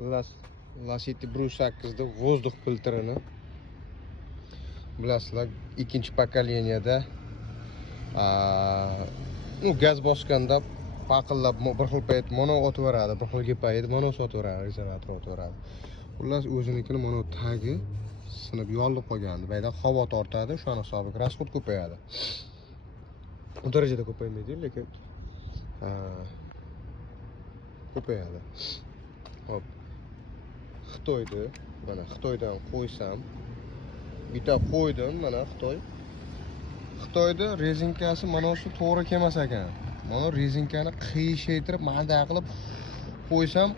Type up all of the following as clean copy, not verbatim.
Lacetti Bru 8 da vozdux filtrini bilasizlar, ikkinchi pokoleniyada gaz bosganda paqillab bir xil payt mono o'taveradi, bir xilga payt mono sotaveradi, rezervator o'taveradi. Xullas o'zinikini mono tagi sinib yorilib qolgandi. Bu yerda havo tortadi, o'shaning hisobiga rasxod ko'payadi. U darajada ko'paymaydi, lekin ko'payadi. Hop. Xitoyda, mana Xitoydan qo'ysam, bitta qo'ydim, mana Xitoyda rezinkasi mana shu to'g'ri kelmas ekan. Mana rezinkani qiyshaytirib, manda qilib qo'ysam,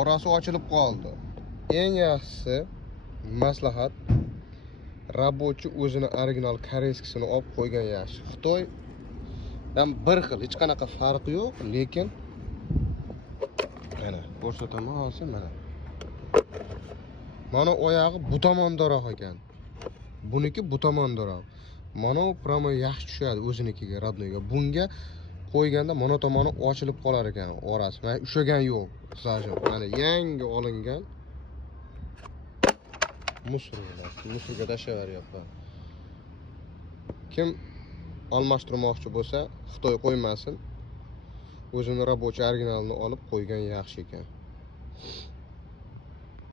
orasi ochilib qoldi. Eng yaxshisi maslahat, rabochi o'zini original koreyskisini olib qo'ygan yaxshi. Xitoy ham bir xil, hech qanaqa farqi yo'q, lekin mana ko'rsataman hozir, mana oyog'i bu tomondaroq ekan. Buniki bu tomondaroq. Mana pramo yaxshi tushadi o'zinikiga, radnoyga. Bunga qo'yganda mana tomoni ochilib qolar ekan orasi. Mana ushlagan yo'q. Mana yangi olingan musurga tashlayapman. Kim almashtirmoqchi bo'lsa, Xitoy qo'ymasin. O'zini rabochi originalini olib qo'ygan yaxshi ekan.